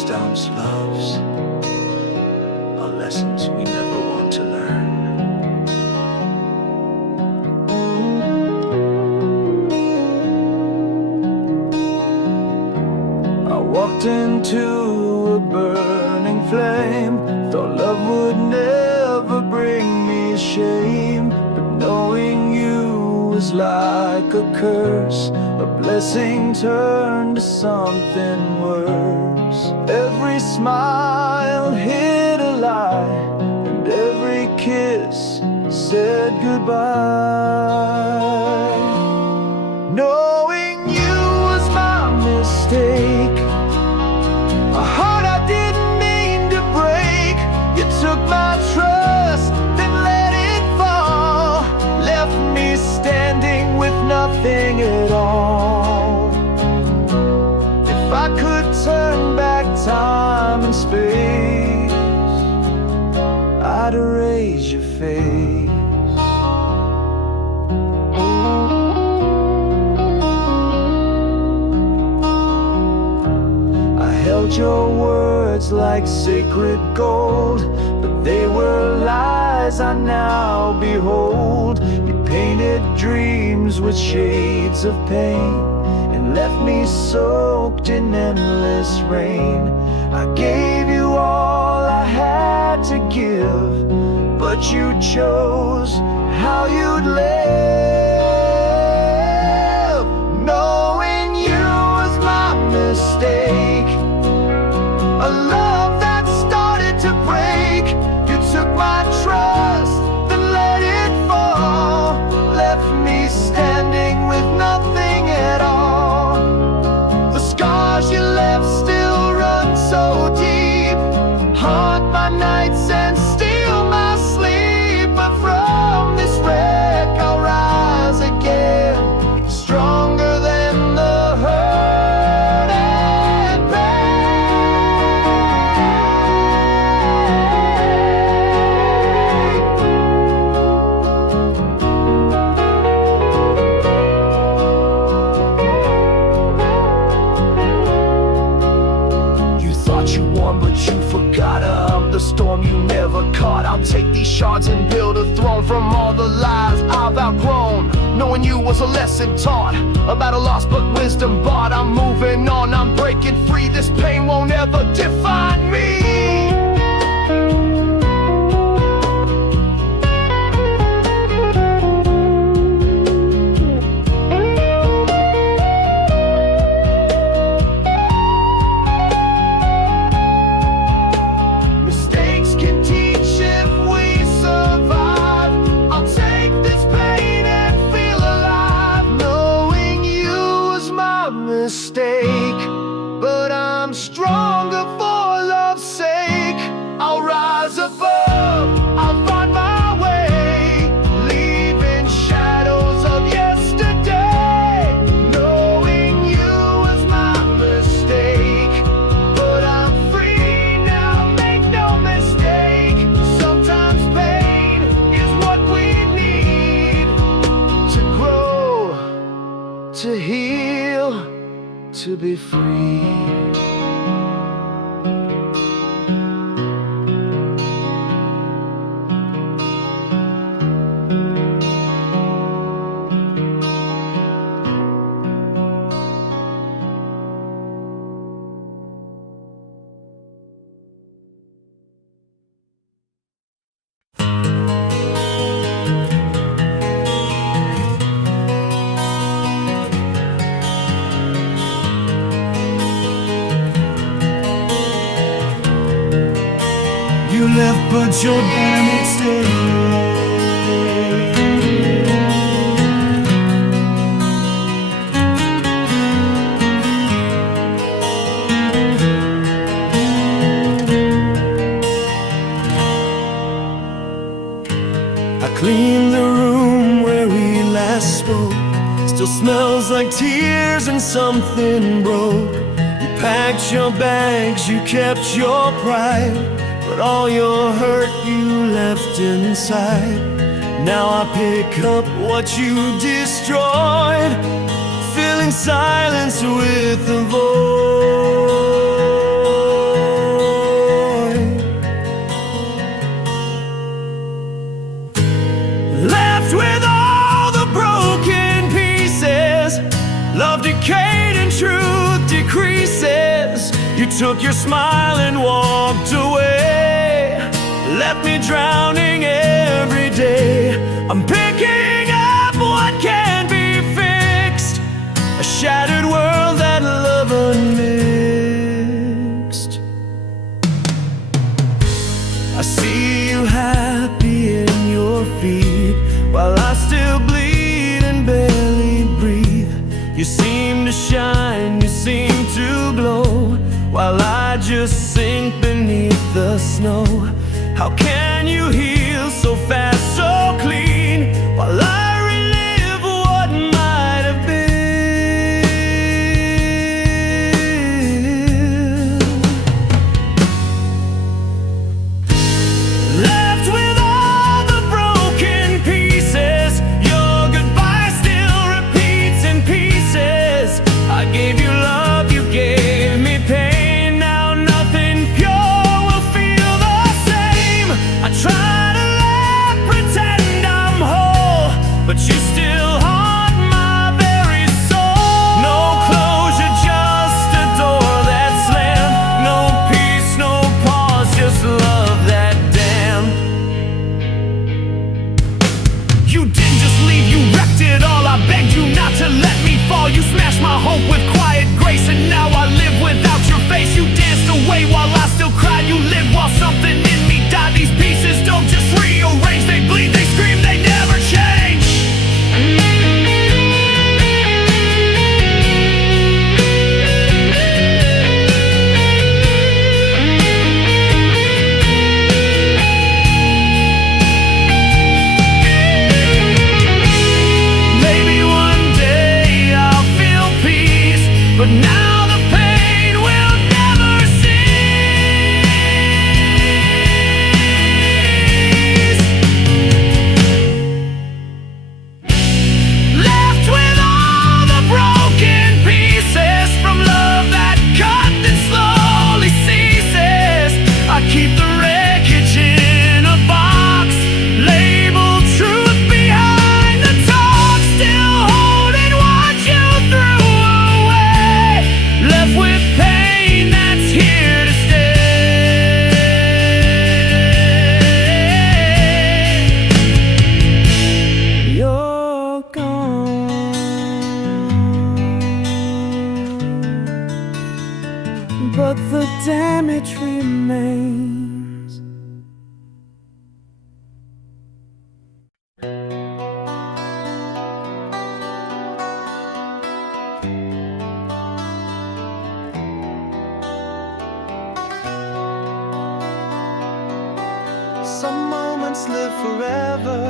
stumps loves are lessons we never want to learn. I walked into a burning flame, thought love would never bring me shame, but knowing you was like a curse, a blessing turned to something worse. Every smile hid a lie, and every kiss said goodbye. Knowing you was my mistake, a heart I didn't mean to break. You took my trust, then let it fall, left me standing with nothing at all. If I could turn back time and space, I'd erase your face. I held your words like sacred gold, but they were lies I now behold. You painted dreams with shades of pain and left me soaked in endless rain. I gave you all I had to give, but you chose how you'd live. Knowing you was my mistake, a love that started to break. You took my trust, then let it fall, left me standing with nothing at all. The scars you left still run so deep, haunt my nights and steal my sleep. But from this wreck I'll rise again, stronger than the hurt and pain. You thought you won, but you forgot. I'm the storm you never caught. I'll take these shards and build a throne from all the lies I've outgrown. Knowing you was a lesson taught, a battle lost but wisdom bought. I'm moving on, I'm breaking free. This pain won't ever define me. Mistakes can teach if we survive. I'll take this pain and feel alive. Knowing you was my mistake, but I'm stronger for love's sake. I'll rise above, I'll find my way, leaving shadows of yesterday. Knowing you was my mistake, but I'm free now, make no mistake. Sometimes pain is what we need to grow, to heal, to be free. You left, but your damage stayed. I cleaned the room where we last spoke. Still smells like tears and something broke. You packed your bags, you kept your pride, but all your hurt you left inside. Now I pick up what you destroyed, filling silence with a voice. love decayed and truth decreases. You took your smile and walked away, left me drowning every day. I'm picking up what can't be fixed, a shattered world that love unmixed. I see you happy in your feet, while I still bleed and barely breathe. You seem to shine, you seem to glow, while I just sink beneath the snow. How can you heal so fast, so clean, while I relive what might have been? Left with all the broken pieces, your goodbye still repeats in pieces. I gave you love, you gave me pain. Now nothing pure will feel the same. I try to laugh, pretend I'm whole, but you still haunt my very soul. No closure, just a door that slammed. No peace, no pause, just love that damned. You didn't just leave, you wrecked it all. I begged you not to let me fall. You smashed my hope with quiet grace, and now I live without your face. You danced away while I still cried. You lived while something in me died. These pieces don't just rearrange, they bleed, they scream, they never change. Maybe one day I'll feel peace, but now the pain will never cease. Left with all the broken pieces from love that cut then slowly ceases. I keep the wreckage in a box, labeled truth behind the talk, still holding what you threw away, left with pain that's here to stay. You're gone, but the damage remains. Some moments live forever,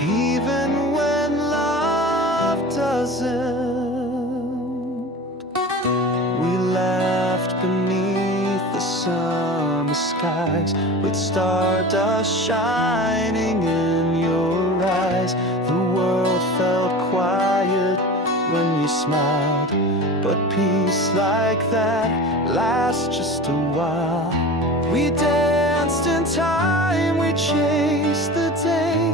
even when love doesn't. We laughed beneath the summer skies, with stardust shining in your eyes. The world felt quiet when you smiled, but peace like that lasts just a while. We danced in time, we chased the day,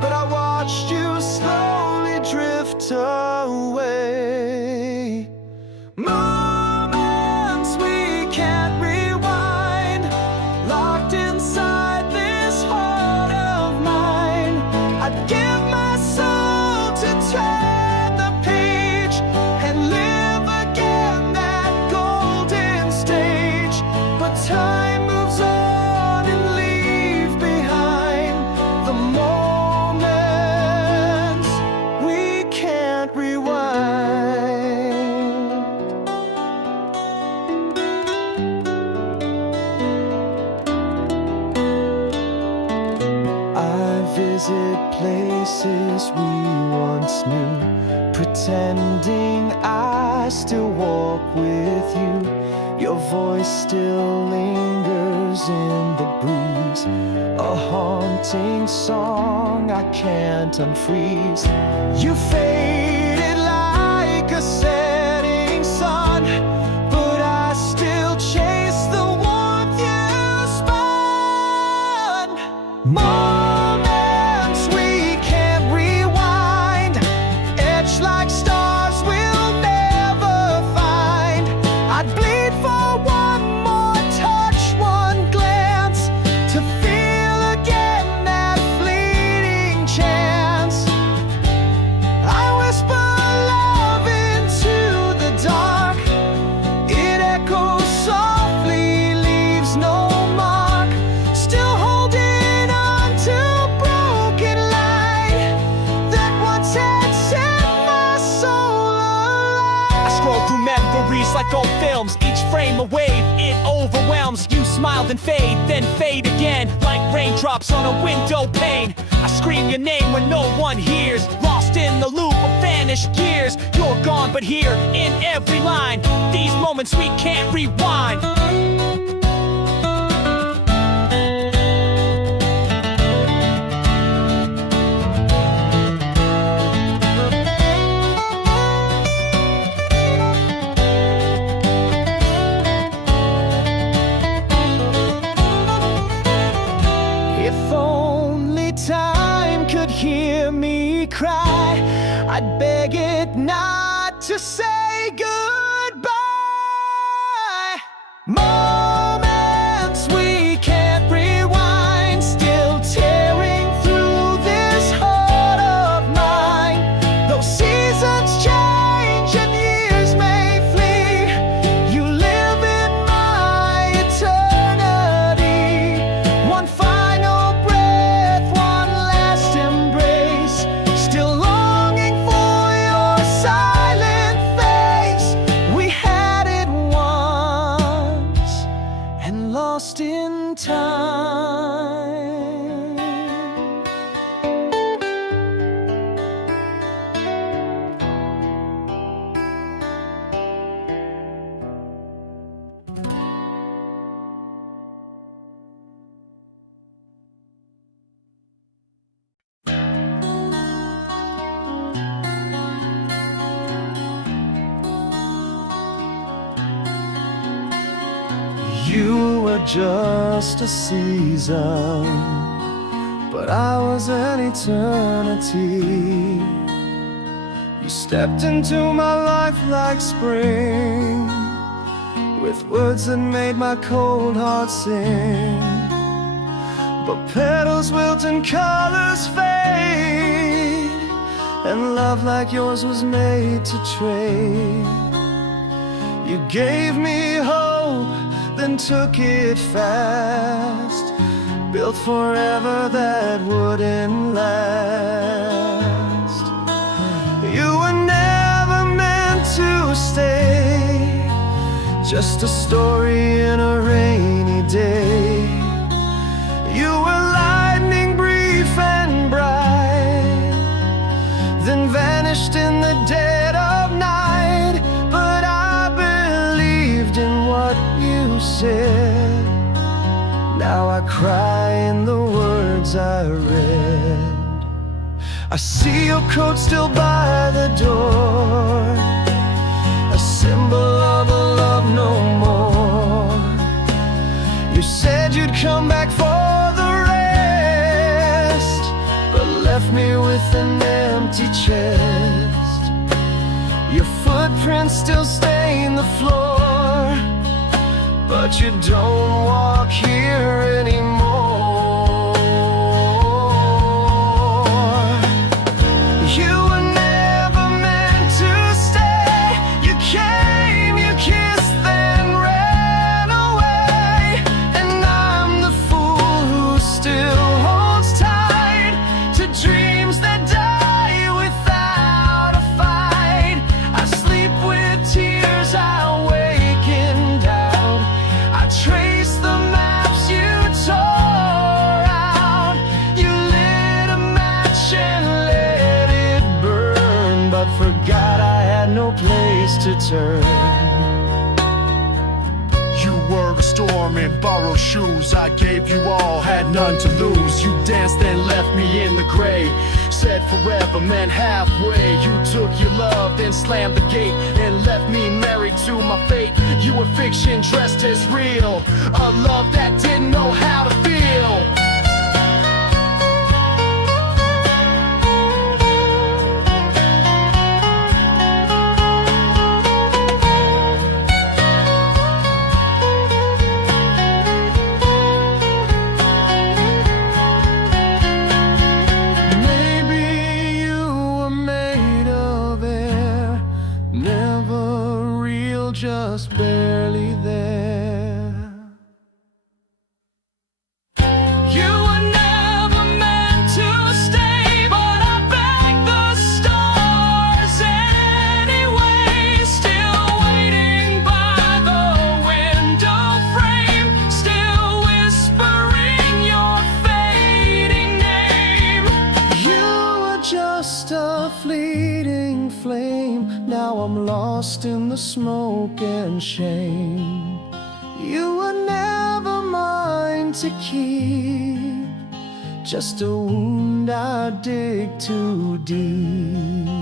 but I watched you slowly drift away. Moments we can't rewind, locked inside this heart of mine. I'd give my soul to turn the page and live again that golden stage, but time moves on and leave behind the moments we can't rewind. I visit places we once knew, pretending I still walk with you. Your voice still lingers in the breeze, a haunting song I can't unfreeze. You faded like a setting sun, but I still chase the warmth you spun. Moments we can't rewind, etched like stars through memories like old films. Each frame a wave, it overwhelms. You smile then fade again. Like raindrops on a window pane. I scream your name when no one hears. Lost in the loop of vanished years. You're gone but here in every line. These moments we can't rewind. If only time could hear me cry, I'd beg it not to say goodbye. Moments we can't rewind, still tearing through this heart of mine. Though seasons change and years may flee, you live in my eternity. One final breath, one last embrace, still longing for your silent face. We had it once and lost in time. You were just a season, but I was an eternity. You stepped into my life like spring, with words that made my cold heart sing. But petals wilt and colors fade, and love like yours was made to trade. You gave me hope, then took it fast, built forever that wouldn't last. You were never meant to stay, just a story in a rainy day. You were lightning brief and bright, then vanished in the dead of night. But I believed in what you said. Now I cry in the words I read. I see your coat still by the door, a symbol of a love no more. You said you'd come back for the rest, but left me with an empty chest. Your footprints still stain the floor, but you don't walk here anymore. You were never meant to stay. You came, you kissed, then ran away. And I'm the fool who still holds tight to dreams that die without a fight. I sleep with tears, I wake in doubt. I trace the maps you tore out. You lit a match and let it burn, but forgot I had no place to turn. You were a storm in borrowed shoes. I gave you all, had none to lose. You danced and left me in the gray. Said forever meant halfway. You took your love, then slammed the gate and left me married to my fate. You were fiction dressed as real, a love that didn't know how to feel. Maybe you were made of air, never real, just barely there. You were never meant to stay, but I begged the stars anyway. Still lost in the smoke and shame. You were never mine to keep, just a wound I dig too deep.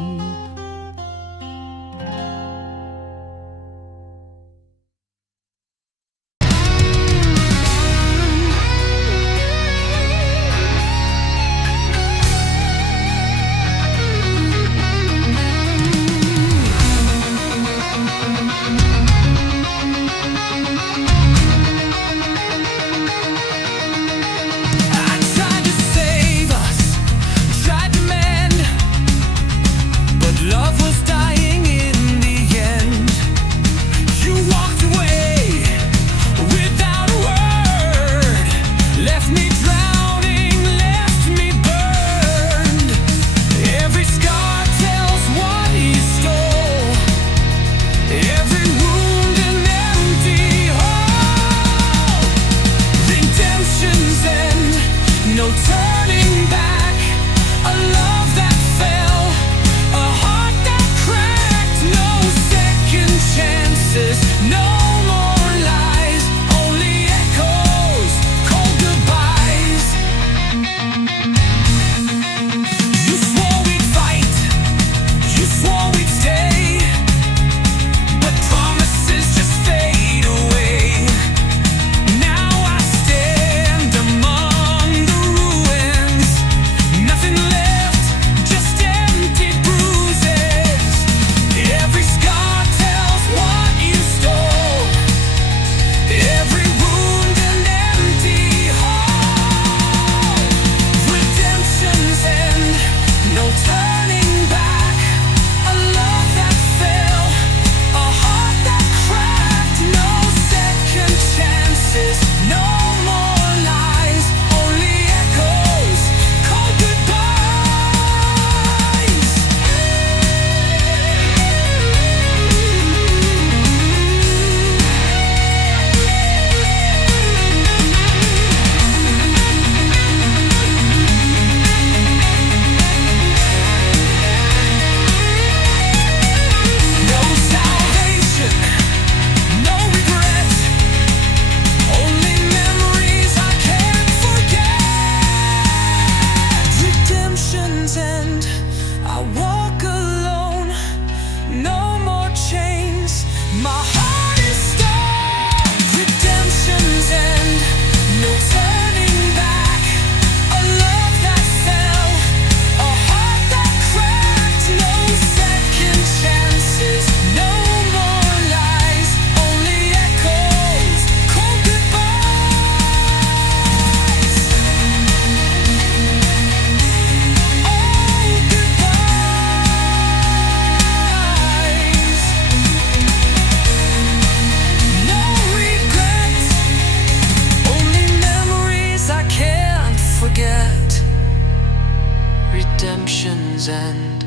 Redemption's end,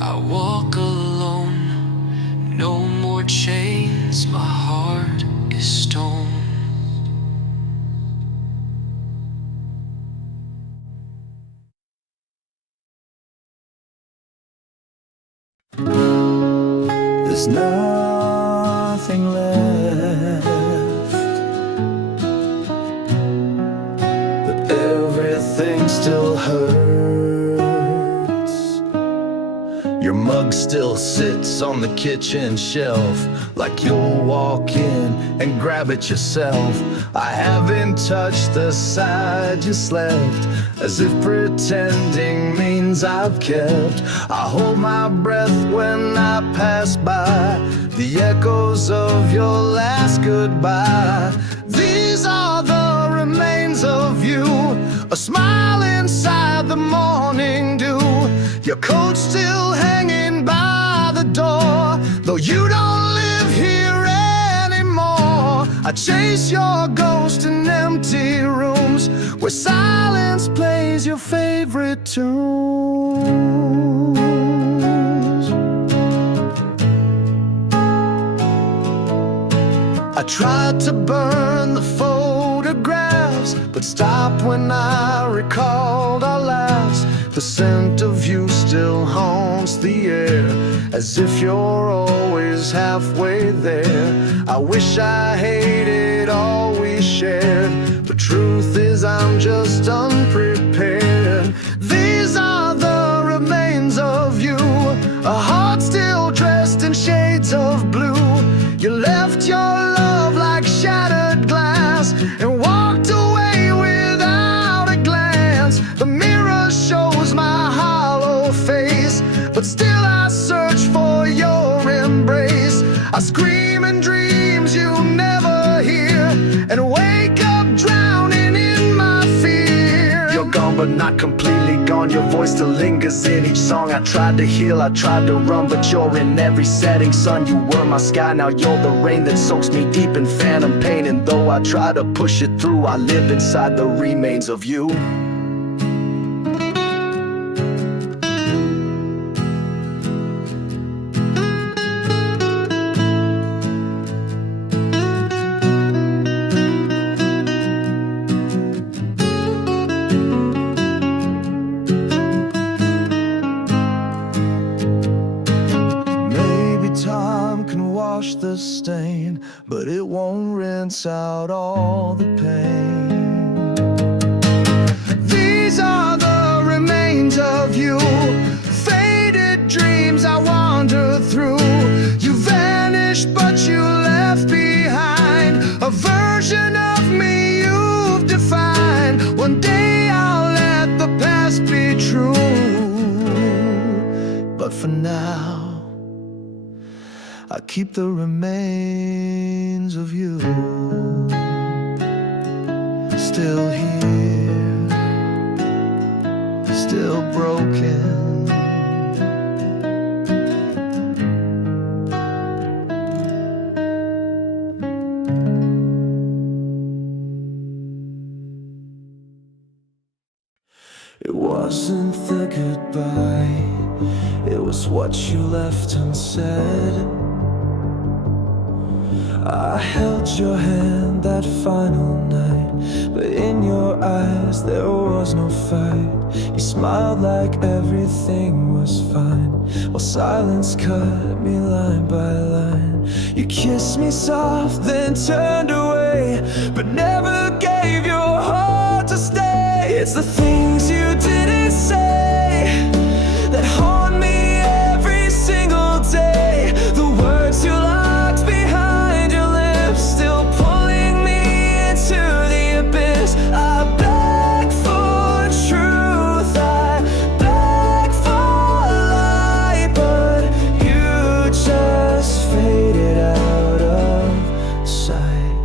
I walk alone. No more chains, my heart is stone. There's nothing left, but everything still hurts. Your mug still sits on the kitchen shelf, like you'll walk in and grab it yourself. I haven't touched the side you slept, as if pretending means I've kept. I hold my breath when I pass by the echoes of your last goodbye. These are the remains of you, a smile inside the morning dew. Your coat still hanging by the door, though you don't live here anymore. I chase your ghost in empty rooms where silence plays your favorite tunes. I tried to burn the photo photographs, but stop when I recalled our laughs. The scent of you still haunts the air, as if you're always halfway there. I wish I hated all we shared, but truth is I'm just unprepared. These are the remains of you, a heart still dressed in shades of blue. You left your love like shattered glass and walked away without a glance. The mirror shows my hollow face, but still I search for your embrace. I scream in dreams you never hear and wake up drowning in my fear. You're gone but not completely gone, your voice still lingers in each song. I tried to heal, I tried to run, but you're in every setting. Sun, you were my sky, now you're the rain that soaks me deep in phantom pain. And though I try to push it through, I live inside the remains of you. The stain, but it won't rinse out all the pain. These are the remains of you, faded dreams I wander through. You vanished, but you left behind a version of me you've defined. One day I'll let the past be true, but for now I keep the remains of you still here, still broken. It wasn't the goodbye, it was what you left unsaid. I held your hand that final night, but in your eyes there was no fight. You smiled like everything was fine, while silence cut me line by line. You kissed me soft, then turned away, but never gave your heart to stay. It's the things you didn't say that haunt me every single day. The words you locked behind your lips, still pulling me into the abyss. I beg for truth, I beg for light, but you just faded out of sight.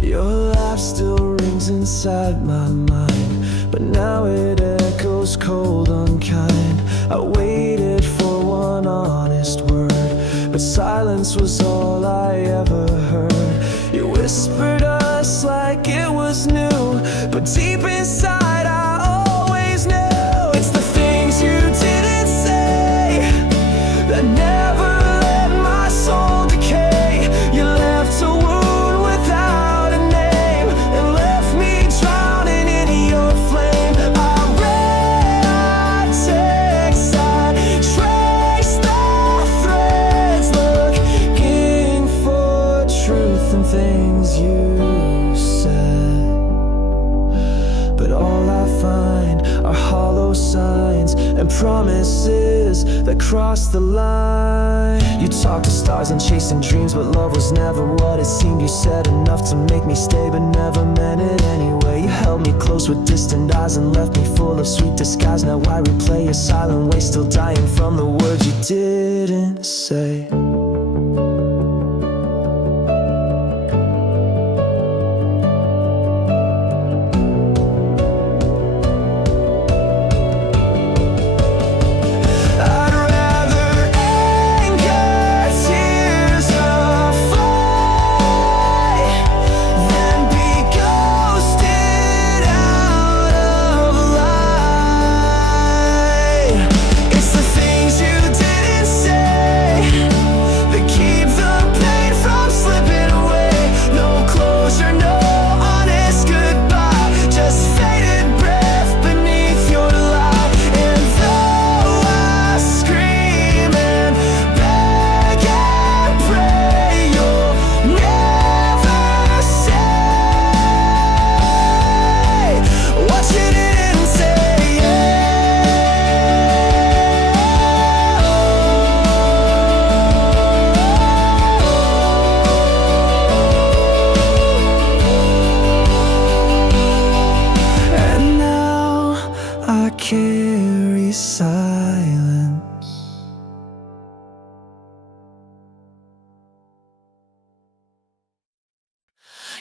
Your laugh still rings inside my mind, but now it echoes cold, unkind. I waited for one honest word, but silence was all I ever heard. You whispered us like it was new, but deep inside I always knew. It's the things you didn't say that never let my soul decay. You left a wound without a name and left me drowning in your flame. I read our texts, I traced the threads, looking for truth in things you said, but all I find are hollow signs and promises that cross the line. You talked to stars and chasing dreams, but love was never what it seemed. You said enough to make me stay, but never meant it anyway. You held me close with distant eyes and left me full of sweet disguise. Now I replay your silent ways, still dying from the words you didn't say.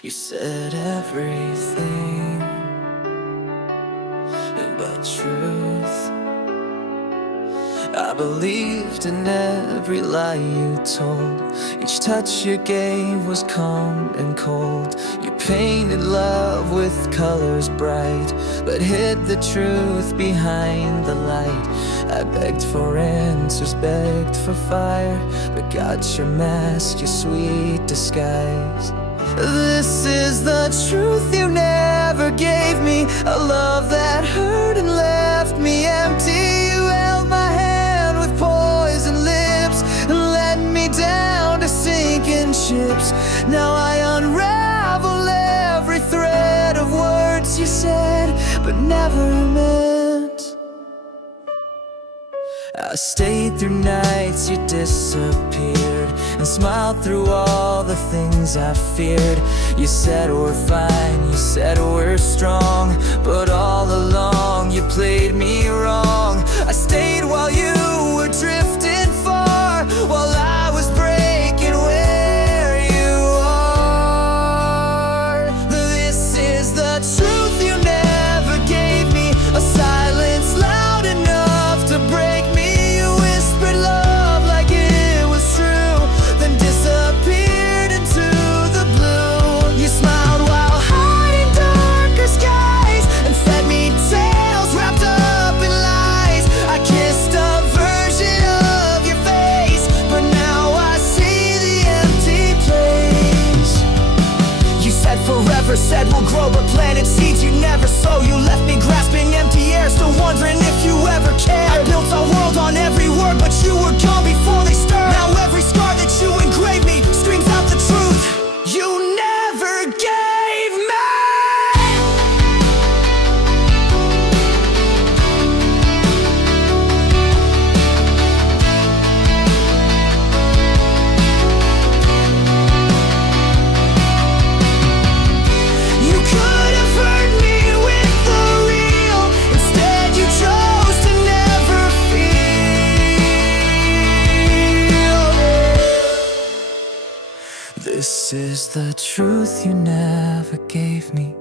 You said everything but truth. I believed in every lie you told. Each touch you gave was calm and cold. You painted love with colors bright, but hid the truth behind the light. I begged for answers, begged for fire, but got your mask, your sweet disguise. This is the truth you never gave me, a love that hurt and left me empty. You held my hand with poison lips and let me down to sinking ships. Now I unravel every thread of words you said but never meant. I stayed through nights you disappeared and smiled through all the things I feared. You said we're fine, you said we're strong, but all along you played me wrong. I stayed while you were drifting far, while I was breaking where you are. This is the truth you never gave me, a silence loud enough to break me. You whispered love like it was true, then disappeared into the blue. You smiled while hiding darker skies and fed me tales wrapped up in lies. I kissed a version of your face, but now I see the empty place. You said forever, said we'll grow, but planted seeds you never sow. You left me grasping empty air, still wondering if you ever cared. I built a world on every word, but you were gone before they stirred. Now every scar that you engraved me screams out the truth you never gave me. You could have hurt me with the real, instead you chose to never feel. This is the truth you never gave me,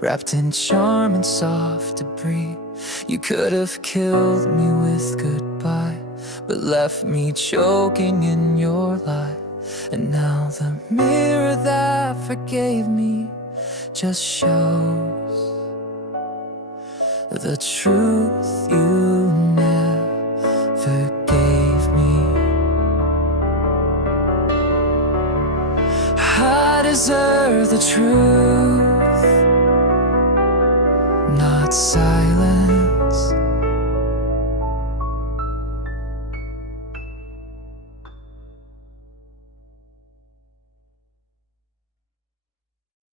wrapped in charm and soft debris. You could have killed me with goodbye, but left me choking in your lie. And now the mirror that forgave me just shows the truth you never gave me. I deserve the truth, not silence.